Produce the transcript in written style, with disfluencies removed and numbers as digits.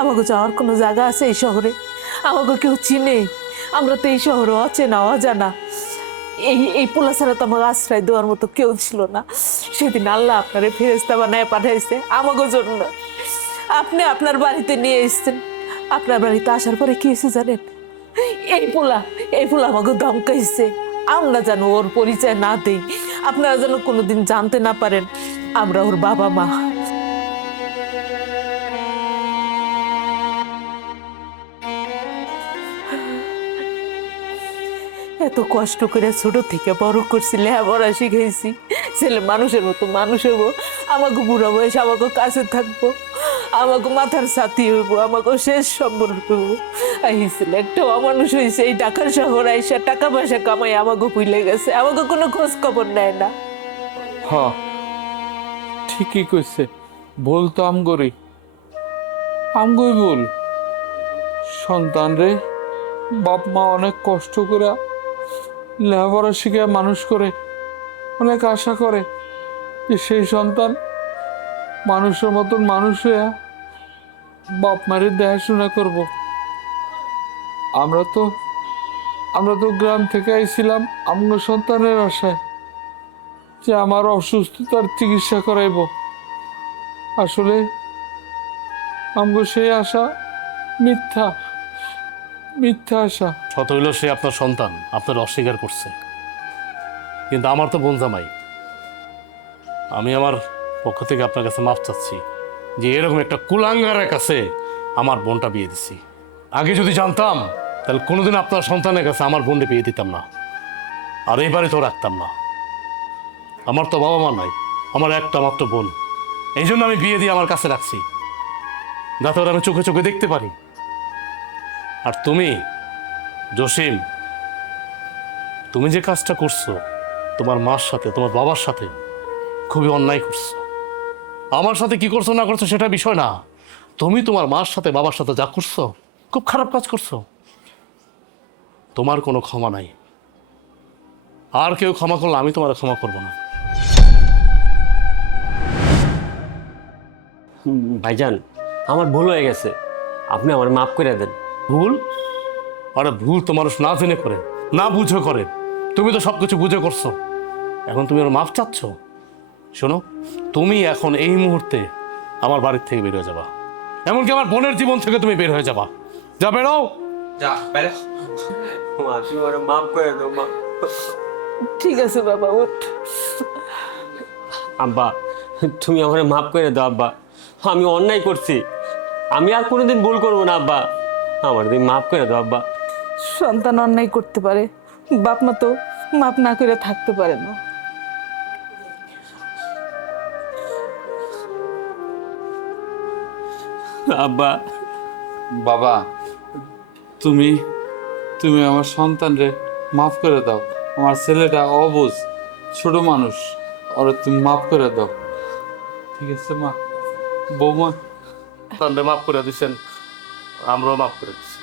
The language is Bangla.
আমাকে যাওয়ার কোনো জায়গা আছে এই শহরে? আমাকে কেউ চিনে? আমরা তো এই শহরে অচেনা অজানা। এই পোলা ছাড়া তো আমাকে আশ্রয় দেওয়ার মতো কেউ ছিল না। সেদিন আল্লাহ আপনারে ফেরেস্তা বানায় পাঠাইছে আমাকে জন্য। আপনি আপনার বাড়িতে নিয়ে এসেছেন। আপনার বাড়িতে আসার পরে কি হয়েছে জানেন? এই পোলা আমাকে ধমকাইছে আমরা যেন ওর পরিচয় না দেই, আপনারা যেন কোনোদিন জানতে না পারেন আমরা ওর বাবা মা। এত কষ্ট করে ছোট থেকে বড় করছি, লেখাপড়া শিখাইছি, ছেলে মানুষের মতো মানুষ হবো, আমাকে বুড়া বয়স আমাকে কাছে থাকবো, আমাকে মাথার ছাতি হইব, আমাকে শেষ সম্বল হইব। আইছিল একটা অমানুষ হয়েছে এই ঢাকার শহর আইসা টাকা পয়সা কামাই আমাকে ভুলে গেছে, আমাকে কোনো খোঁজ খবর নেয় না। হ, ঠিকই কইছে। ভুল তো আমগরি, আমগই ভুল। সন্তান রে বাপ মা অনেক কষ্ট করে লেখাপড়া শিখে মানুষ করে, অনেক আশা করে যে সেই সন্তান মানুষের মতন মানুষ হয়ে বাপ মায়ের দেখাশোনা করব। আমরা তো গ্রাম থেকে আইছিলাম আমগো সন্তানের আশায় যে আমার অসুস্থতার চিকিৎসা করাইব। আসলে আমগো সেই আশা মিথ্যা, মিথ্যা আশা। শত হইল সে আপনার সন্তান, আপনার অস্বীকার করছে, কিন্তু আমার তো বোন জামাই। আমি আমার পক্ষ থেকে আপনার কাছে মাফ চাচ্ছি যে এরকম একটা কুলাঙ্গারের কাছে আমার বোনটা বিয়ে দিছি। আগে যদি জানতাম তাহলে কোনোদিন আপনার সন্তানের কাছে আমার বোনটা বিয়ে দিতাম না, আর এই বাড়িতেও রাখতাম না। আমার তো বাবা মা নাই, আমার একটা মাত্র বোন, এই জন্য আমি বিয়ে দিয়ে আমার কাছে রাখছি, যাতে ওরা আমি চোখে চোখে দেখতে পারি। আর তুমি জসিম, তুমি যে কাজটা করছো তোমার মার সাথে, তোমার বাবার সাথে, খুবই অন্যায় করছো। আমার সাথে কি করছো না করছো সেটা বিষয় না, তুমি তোমার মার সাথে বাবার সাথে যা করছো খুব খারাপ কাজ করছো। তোমার কোনো ক্ষমা নাই, আর কেউ ক্ষমা করলে আমি তোমার ক্ষমা করবো না। ভাইজান, আমার ভুল হয়ে গেছে, আপনি আমার মাফ করে দেন। ভুল? আরে ভুল তো মানুষ না জেনে করে, না বুঝে করে। তুমি তো সবকিছু বুঝে করছো, এখন তুমি ওর মাফ চাচ্ছ। শোনো, তুমি এখন এই মুহূর্তে আমার বাড়ির থেকে বের হয়ে যাবা, এমনকি আমার বোনের জীবন থেকে তুমি বের হয়ে যাবা। যা বেরো, যা বেরো। মা, তুমি আমার মাফ করে দাও মা। ঠিক আছে বাবা, ওঠ। আব্বা, তুমি আমার মাফ করে দাও আব্বা, আমি অন্যায় করছি, আমি আর কোনোদিন ভুল করবো না আব্বা, আমার তুমি মাফ করে দাও আব্বা। সন্তান অন্যায় করতে পারে, বাপ মা তো মাপ না করে থাকতে পারে না। আব্বা, বাবা, তুমি তুমি আমার সন্তান রে মাফ করে দাও। আমার ছেলেটা অবুঝ, ছোট মানুষ, ওরে তুমি মাফ করে দাও। ঠিক আছে মা? বৌমা, তাহলে মাফ করে দিচ্ছেন, আমরাও মাফ করে দিচ্ছি।